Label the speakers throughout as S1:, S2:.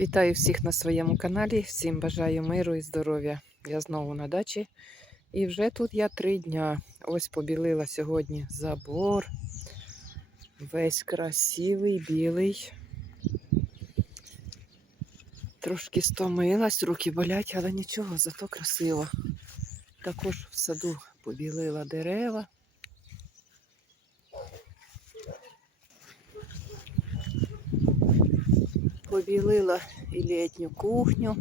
S1: Вітаю всіх на своєму каналі. Всім бажаю миру і здоров'я. Я знову на дачі. І вже тут я три дня. Ось побілила сьогодні забор. Весь красивий, білий. Трошки стомилась, руки болять, але нічого, зато красиво. Також в саду побілила дерева. Побілила і літню кухню.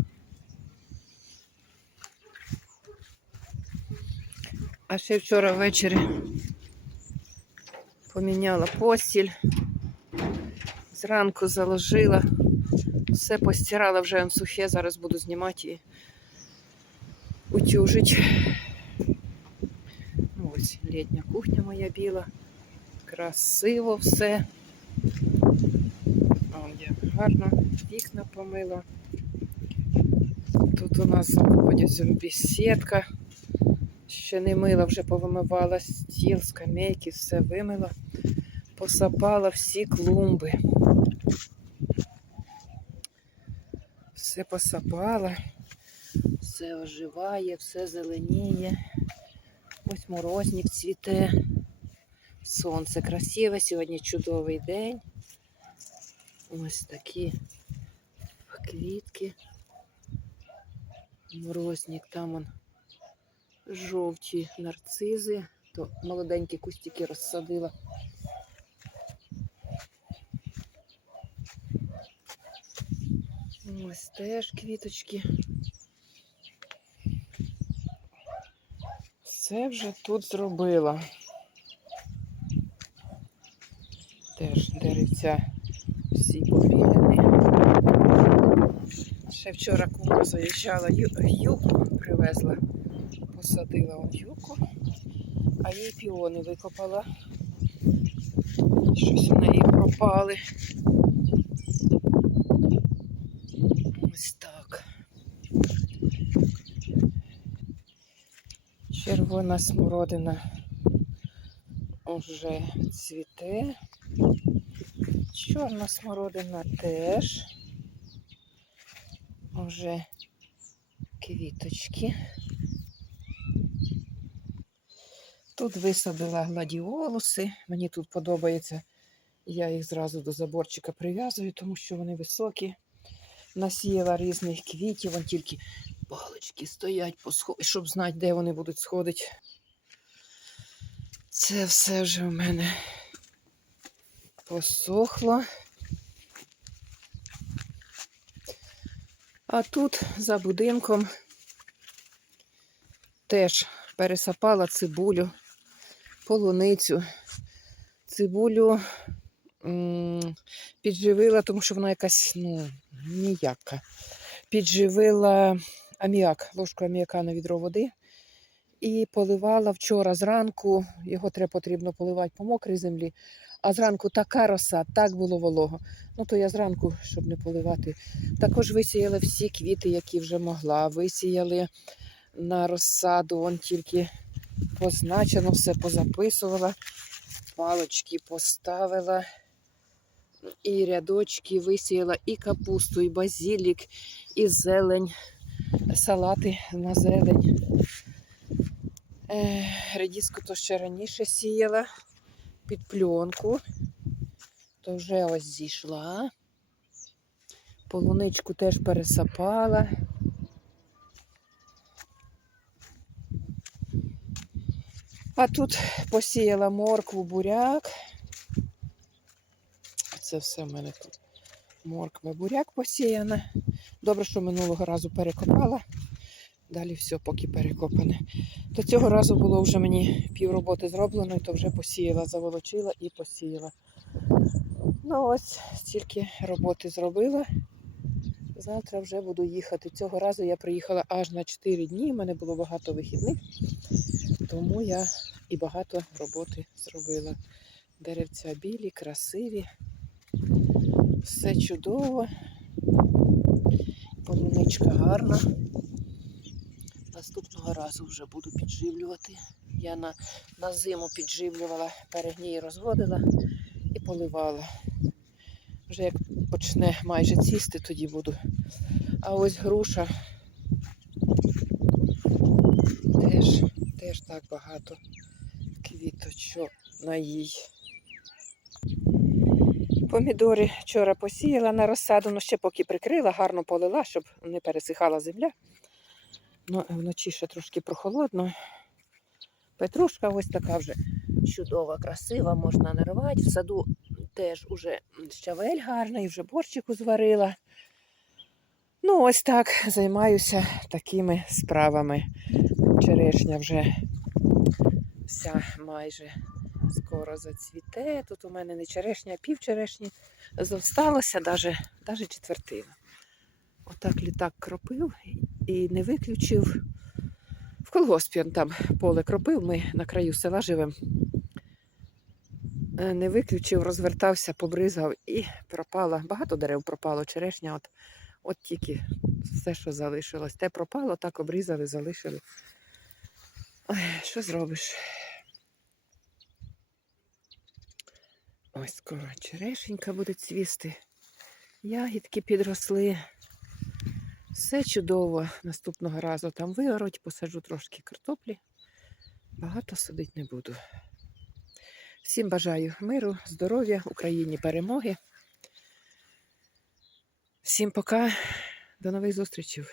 S1: А ще вчора ввечері поміняла постіль, зранку заложила, все постирала, вже он сухе, зараз буду знімати і утюжить. Ось літня кухня моя біла. Красиво все. Як гарно вікна помила. Тут у нас знаходиться бесідка. Ще не мила, вже повимивала стіл, скамейки, все вимила, посапала всі клумби. Все посапала, все оживає, все зеленіє. Ось морозник цвіте. Сонце красиве, сьогодні чудовий день. Ось такі квітки. Морозник, там он жовті нарцизи, то молоденькі кустики розсадила. Ось теж квіточки. Все вже тут зробила. Теж деревця всі побілені. Ще вчора кума заїжджала, юку привезла, посадила он юку, а їй піони викопала. Щось у неї пропали. Ось так. Червона смородина вже цвіте. Чорна смородина теж. Уже квіточки. Тут висадила гладіолуси. Мені тут подобається. Я їх зразу до заборчика прив'язую, тому що вони високі. Насіяла різних квітів, вон тільки палички стоять, щоб знати, де вони будуть сходити. Це все вже в мене посохло. А тут за будинком теж пересапала цибулю, полуницю. Цибулю підживила, тому що вона якась ну, ніяка. Підживила аміак, ложку аміака на відро води. І поливала вчора зранку, його треба потрібно поливати по мокрій землі. А зранку така роса, так було волого. Ну то я зранку, щоб не поливати. Також висіяла всі квіти, які вже могла. Висіяли на розсаду, он тільки позначено, все позаписувала, палочки поставила. І рядочки висіяла і капусту, і базілік, і зелень, салати на зелень. Редиску то ще раніше сіяла під пленку, то вже ось зійшла. Полуничку теж пересапала. А тут посіяла моркву, буряк. Це все в мене тут. Морква, буряк посіяна. Добре, що минулого разу перекопала. Далі все поки перекопане. До цього разу було вже мені пів роботи зроблено, і то вже посіяла, заволочила і посіяла. Ну ось стільки роботи зробила. Завтра вже буду їхати. Цього разу я приїхала аж на 4 дні. У мене було багато вихідних, тому я і багато роботи зробила. Деревця білі, красиві. Все чудово. Полуничка гарна. Наступного разу вже буду підживлювати. Я на, на зиму підживлювала, перегній розводила і поливала. Вже як почне майже цісти, тоді буду. А ось груша теж, теж так багато квіточок на їй. Помідори вчора посіяла на розсаду, ну ще поки прикрила, гарно полила, щоб не пересихала земля. Ну, вночі ще трошки прохолодно. Петрушка ось така вже чудова, красива, можна нарвати. В саду теж уже щавель гарний, вже борщику зварила. Ну, ось так займаюся такими справами. Черешня вже вся майже скоро зацвіте. Тут у мене не черешня, а пів черешні зосталося, навіть четвертина. Отак літак кропив і не виключив. В колгоспі там поле кропив, ми на краю села живемо. Е, Не виключив, розвертався, побризгав і пропала. Багато дерев пропало, черешня, от, от тільки все, що залишилось. Те пропало, так обрізали, залишили. Ой, що зробиш? Ось скоро черешенька буде цвісти. Ягідки підросли. Все чудово. Наступного разу там вигоруть, посаджу трошки картоплі. Багато садити не буду. Всім бажаю миру, здоров'я, Україні перемоги. Всім пока, до нових зустрічей.